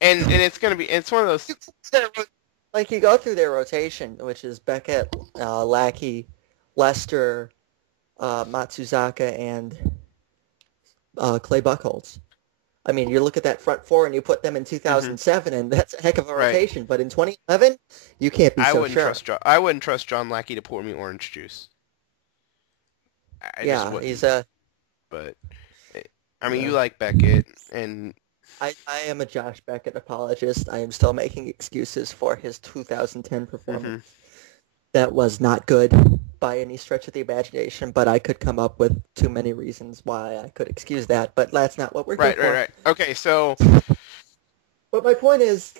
And it's one of those. Like you go through their rotation, which is Beckett, Lackey, Lester, Matsuzaka, and Clay Buchholz. I mean, you look at that front four and you put them in Mhm. 2007, and that's a heck of a Right. rotation. But in 2011, you can't be so sure. I wouldn't trust John Lackey to pour me orange juice. I just Yeah, he's wouldn't. a. But I mean, you Uh, like Beckett, and I am a Josh Beckett apologist. I am still making excuses for his 2010 mhm. performance. That was not good by any stretch of the imagination, but I could come up with too many reasons why I could excuse that. But that's not what we're here Right, right, for. right. Okay, so But my point is,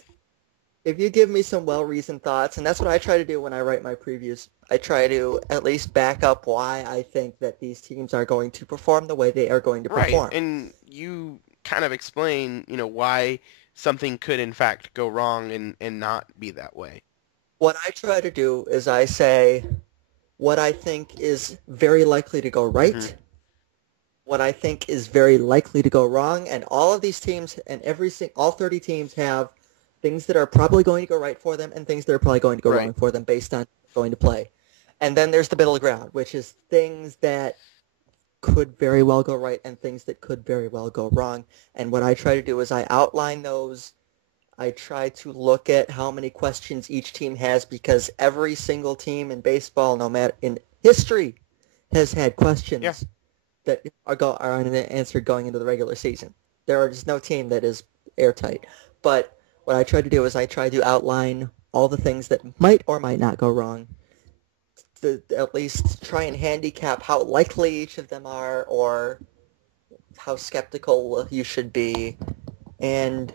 if you give me some well-reasoned thoughts, and that's what I try to do when I write my previews, I try to at least back up why I think that these teams are going to perform the way they are going to right, perform. and you kind of explain, why something could in fact go wrong and not be that way. What I try to do is I say what I think is very likely to go Mhm. right, what I think is very likely to go wrong, and all of these teams and all 30 teams have things that are probably going to go right for them and things that are probably going to go Right. wrong for them based on going to play. And then there's the middle ground, which is things that could very well go right and things that could very well go wrong. And what I try to do is I outline those. I try to look at how many questions each team has because every single team in baseball, no matter in history, has had Yeah. questions that are unanswered going into the regular season. There is no team that is airtight. But what I try to do is I try to outline all the things that might or might not go wrong, to at least try and handicap how likely each of them are or how skeptical you should be. And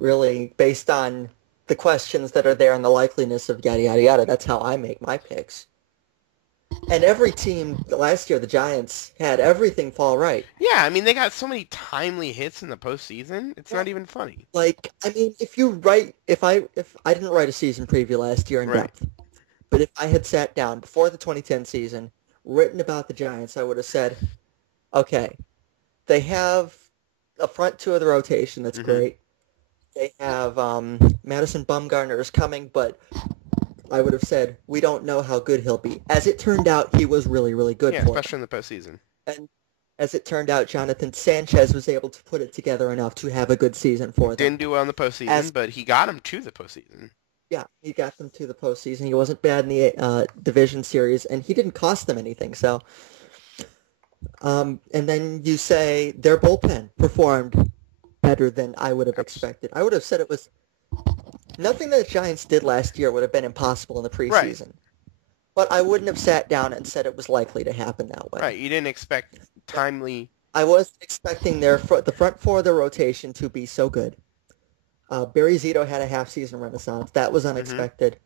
really, based on the questions that are there and the likeliness of yada yada yada, that's how I make my picks. And every team last year, the Giants had everything fall right. Yeah, I mean they got so many timely hits in the postseason. It's Yeah. not even funny. Like, I mean, if I didn't write a season preview last year in Right. depth, but if I had sat down before the 2010 season, written about the Giants, I would have said, okay, they have a front two of the rotation that's Mhm. great. They have Madison Bumgarner is coming, but I would have said we don't know how good he'll be. As it turned out, he was really, really good Yeah, for especially them. in the postseason. And as it turned out, Jonathan Sanchez was able to put it together enough to have a good season for them. Didn't do well in the postseason, As but he got him to the postseason. Yeah, he got them to the postseason. He wasn't bad in the division series, and he didn't cost them anything. So, and then you say their bullpen performed better than I would have Abs- expected. I would have said it was nothing that the Giants did last year would have been impossible in the Right. preseason. But I wouldn't have sat down and said it was likely to happen that way. Right. You didn't expect timely. I was expecting the front four of the rotation to be so good. Barry Zito had a half-season renaissance. That was Mhm. unexpected,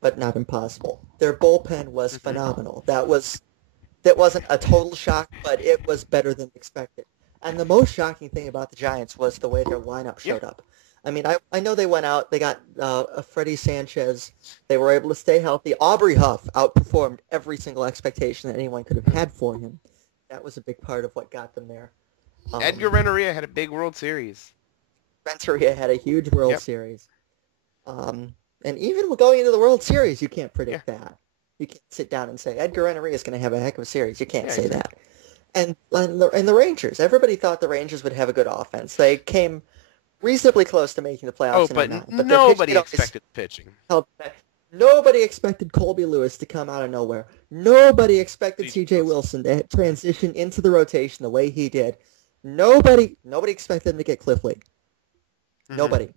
but not impossible. Their bullpen was Mhm. phenomenal. That wasn't a total shock, but it was better than expected. And the most shocking thing about the Giants was the way their lineup Yeah. showed up. I mean, I know they went out, they got Freddie Sanchez, they were able to stay healthy. Aubrey Huff outperformed every single expectation that anyone could have Mhm. had for him. That was a big part of what got them there. Edgar Um, Renteria had a big World Series. Renteria had a huge World Yep. Series. And even going into the World Series, you can't Yeah. predict that. You can't sit down and say Edgar Renteria is going to have a heck of a series. You can't Yeah. say Exactly. that. And the Rangers, everybody thought the Rangers would have a good offense. They came reasonably close to making the Oh, playoffs in but '09, but their pitching nobody had always expected the pitching. held back. Nobody expected Colby Lewis to come out of nowhere. Nobody expected CJ C.J. Wilson. Wilson to transition into the rotation the way he did. Nobody expected him to get Cliff Lee. Mhm. Nobody.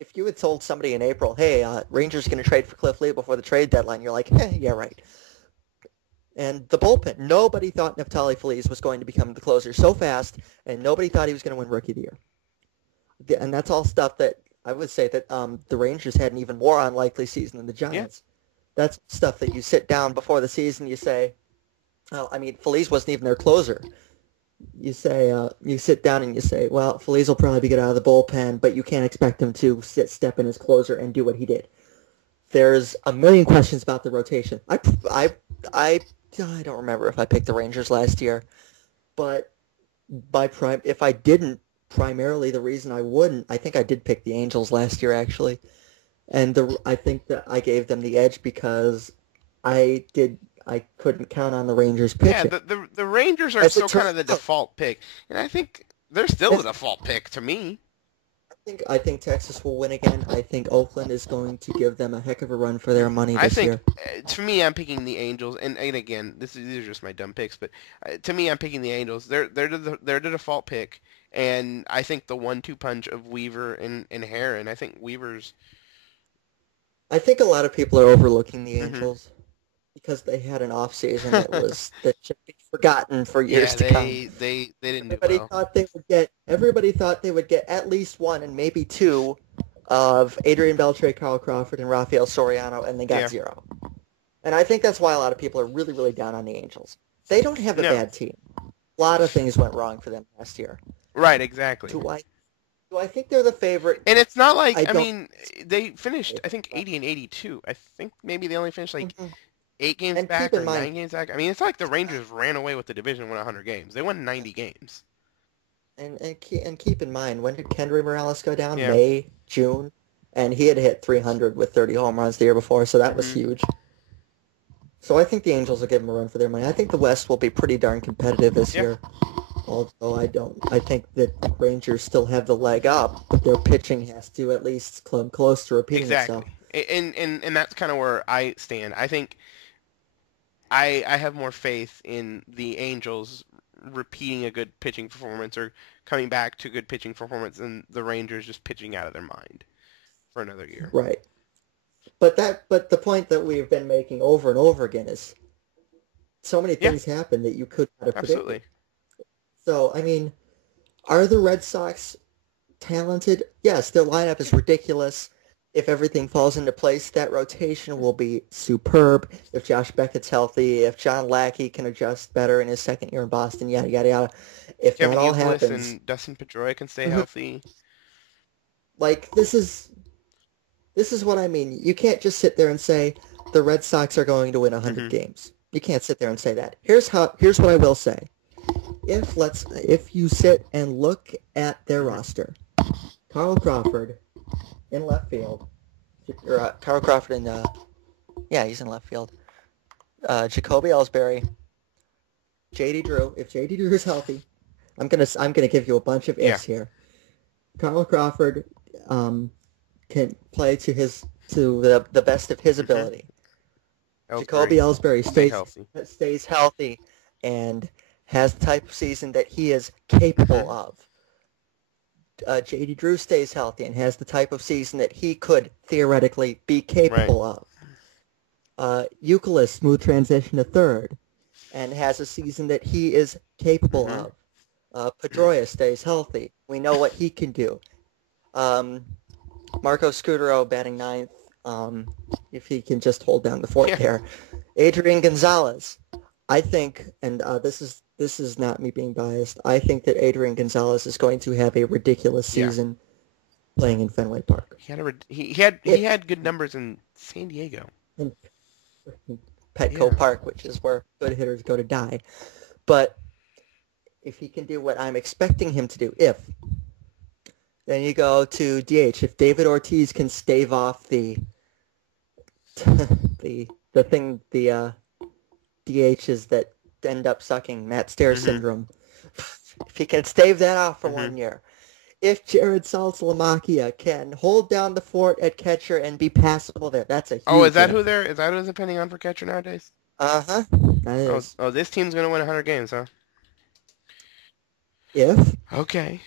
If you had told somebody in April, hey, Rangers going to trade for Cliff Lee before the trade deadline, you're like, yeah, right. And the bullpen, nobody thought Neftali Feliz was going to become the closer so fast, and nobody thought he was going to win Rookie of the Year. And that's all stuff that I would say that the Rangers had an even more unlikely season than the Yeah. Giants. That's stuff that you sit down before the season, you say, well, I mean, Feliz wasn't even their closer. You sit down and you say, well, Feliz will probably be good out of the bullpen, but you can't expect him to step in as closer and do what he did. There's a million questions about the rotation. I, I don't remember if I picked the Rangers last year, but if I didn't, primarily the reason I wouldn't. I think I did pick the Angels last year actually, and I think that I gave them the edge because I couldn't count on the Rangers Yeah, pitching. the Rangers are As it still kind of turns the out, default pick, and I think they're still the as default pick to me. I think Texas will win again. I think Oakland is going to give them a heck of a run for their money I this think, year. to me, I'm picking the Angels, and again, these are just my dumb picks, but to me, I'm picking the Angels. They're the default pick, and I think the 1-2 punch of Weaver and Heron. I think Weaver's. I think a lot of people are overlooking the Hmm. Angels because they had an off season that should be forgotten for years Yeah, to come. they didn't do Everybody well. thought they would get at least one and maybe two of Adrian Beltre, Carl Crawford, and Rafael Soriano, and they got Yeah, zero. And I think that's why a lot of people are really, really down on the Angels. They don't have a no, bad team. A lot of things went wrong for them last year. right, exactly. Do I do I think they're the favorite? And it's not like I I don't. mean they finished I think 80 and 82. I think maybe they only finished like Mhm. 8 games And keep back in or mind, 9 games back. I mean it's not like the Rangers ran away with the division, won 100 games. They won 90 games. and keep in mind, when did Kendry Morales go down? Yeah. May, June, and he had hit 300 with 30 home runs the year before, so that was Hmm. huge. So I think the Angels will give them a run for their money. I think the West will be pretty darn competitive this Yeah. year. Although I don't, I think that the Rangers still have the leg up, but their pitching has to at least come close to repeating Exactly. itself. And that's kind of where I stand. I think I have more faith in the Angels repeating a good pitching performance or coming back to good pitching performance than the Rangers just pitching out of their mind for another year. Right. But the point that we've been making over and over again is so many Yeah, things happen that you could not have predicted. absolutely. So I mean, are the Red Sox talented? Yes, their lineup is ridiculous. If everything falls into place, that rotation will be superb. If Josh Beckett's healthy, if John Lackey can adjust better in his second year in Boston, yada yada yada. If that Kevin all Youkilis happens, and Dustin Pedroia can stay healthy. like this is what I mean. You can't just sit there and say the Red Sox are going to win 100 Hmm. games. You can't sit there and say that. Here's what I will say. If you sit and look at their Hmm. roster, Carl Crawford in left field, or Carl Crawford in yeah, he's in left field. Jacoby Ellsbury, JD Drew. If JD Drew is healthy, I'm gonna give you a bunch of Yeah. ifs here. Carl Crawford um, can play to the best of his Hmm. ability. Jacoby Ellsbury Ellsbury stay healthy. stays healthy and has the type of season that he is capable Hmm. of. JD Drew stays healthy and has the type of season that he could theoretically be Right. capable of. Euclid, smooth transition to third, and has a season that he is capable Hmm. of. Pedroia stays healthy. We know what he can do. Um, Marco Scutero batting ninth, if he can just hold down the fort Yeah. there. Adrian Gonzalez, I think, and this is not me being biased. I think that Adrian Gonzalez is going to have a ridiculous Yeah. season playing in Fenway Park. He If had good numbers in San Diego. in Petco Yeah. Park, which is where good hitters go to die, but if he can do what I'm expecting him to do, then you go to DH. If David Ortiz can stave off the the thing the DHs that end up sucking, Matt Stair Hmm. syndrome. If he can stave that off for Hmm. 1 year. If Jared Saltalamacchia can hold down the fort at catcher and be passable there, that's a Oh, huge if. is that who's depending on for catcher nowadays? Uh-huh. That Oh, is. oh, this team's gonna win 100 games, huh? If Okay.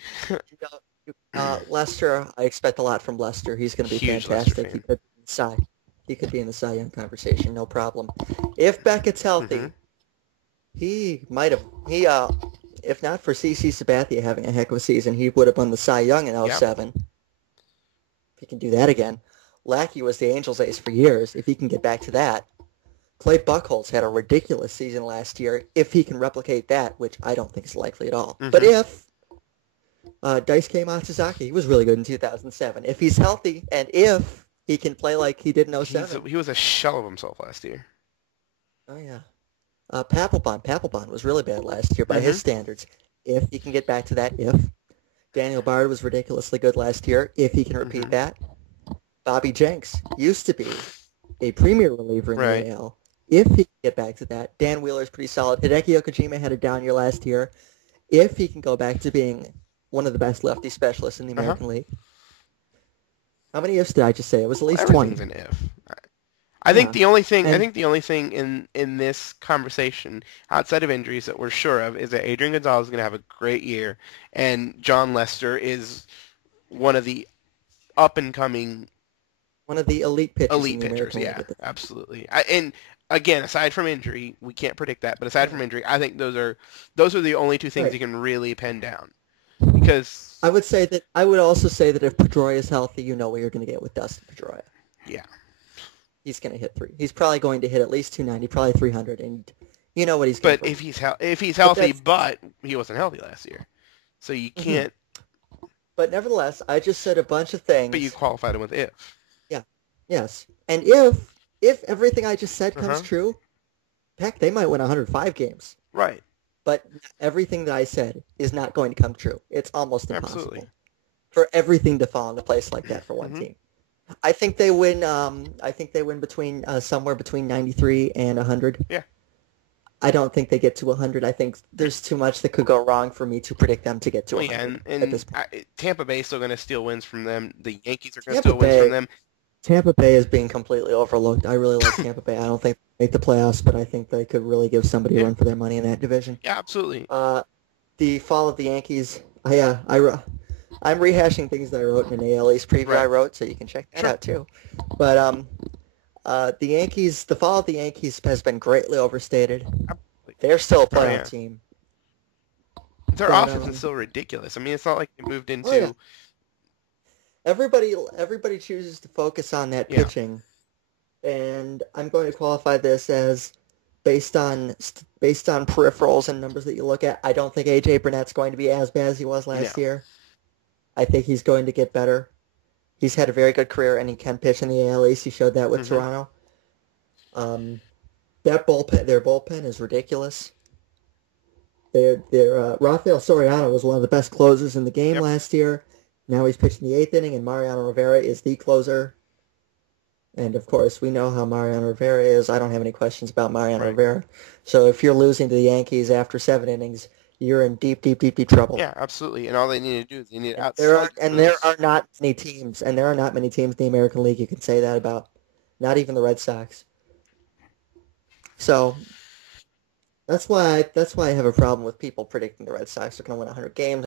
Lester, I expect a lot from Lester. He's going to be Huge Lester fantastic. fan. He could be in the Cy Young conversation, no problem. If Beckett's Hmm. healthy, he might have if not for CC Sabathia having a heck of a season, he would have won the Cy Young in Yep. '07. If he can do that again. Lackey was the Angels ace for years. If he can get back to that. Clay Buchholz had a ridiculous season last year. If he can replicate that, which I don't think is likely at all. But Hmm. if Daisuke Matsuzaki, he was really good in 2007. If he's healthy and if he can play like he did in '07. He was a shell of himself last year. Oh, yeah. Papelbon was really bad last year by Hmm. his standards. If he can get back to that, if Daniel Bard was ridiculously good last year, if he can repeat Hmm. that. Bobby Jenks used to be a premier reliever in the Right. AL. If he can get back to that, Dan Wheeler's pretty solid. Hideki Okajima had a down year last year. If he can go back to being one of the best lefty specialists in the Uh-huh. American League. How many ifs did I just say? It was at Well, least everything's 20. an if. I think Yeah. the only thing I And think the only thing in this conversation outside of injuries that we're sure of is that Adrian Gonzalez is going to have a great year, and John Lester is one of the up and coming one of the elite pitchers in elite the pitchers. American League Yeah, at this. absolutely. And again, aside from injury, we can't predict that. But aside Yeah. from injury, I think those are the only two things Right. you can really pin down because I would also say that if Pedroia is healthy, you know what you're going to get with Dustin Pedroia. yeah. He's going to hit three. He's probably going to hit at least 290, probably 300, and you know what he's going to But bring. if he's But healthy, that's but he wasn't healthy last year, so you mhm. can't. But nevertheless, I just said a bunch of But you things. qualified him with if. Yeah. Yes. And if everything I just said Uh comes huh. true, heck, they might win 105 games. Right. But everything that I said is not going to come true. It's almost Absolutely. impossible for everything to fall into place like that for one Hmm. team. I think they win. I think they win between somewhere between 93 and 100. Yeah. I don't think they get to 100. I think there's too much that could go wrong for me to predict them to get to Well, yeah, 100 at and this point. Tampa Bay is still going to steal wins from them. The Yankees are going to Tampa steal wins from Bay, them. Tampa Bay is being completely overlooked. I really like Tampa Bay. I don't think they make the playoffs, but I think they could really give somebody a Yeah. run for their money in that division. Yeah, absolutely. The fall of the Yankees. I'm rehashing things that I wrote in an AL East preview I Right. wrote, so you can check that Sure. out too. But the fall of the Yankees has been greatly overstated. Absolutely. They're still a Oh playoff yeah. team, Their but offense is still ridiculous. I mean, it's not like they moved oh yeah, into everybody chooses to focus on that yeah. pitching, and I'm going to qualify this as based on peripherals and numbers that you look at. I don't think AJ Burnett's going to be as bad as he was No. last year. I think he's going to get better. He's had a very good career, and he can pitch in the AL East. He showed that with Hmm. Toronto. Um, their bullpen is ridiculous. Rafael Soriano was one of the best closers in the game Yep. last year. Now he's pitching the eighth inning, and Mariano Rivera is the closer. And of course, we know how Mariano Rivera is. I don't have any questions about Mariano Right. Rivera. So if you're losing to the Yankees after 7 innings, you're in deep, deep, deep, deep trouble. Yeah, absolutely. And all they need to do is they need to There outside are and there are not many teams, and there are not many teams in the American League you can say that about. Not even the Red Sox. So that's why I have a problem with people predicting the Red Sox are going to win 100 games.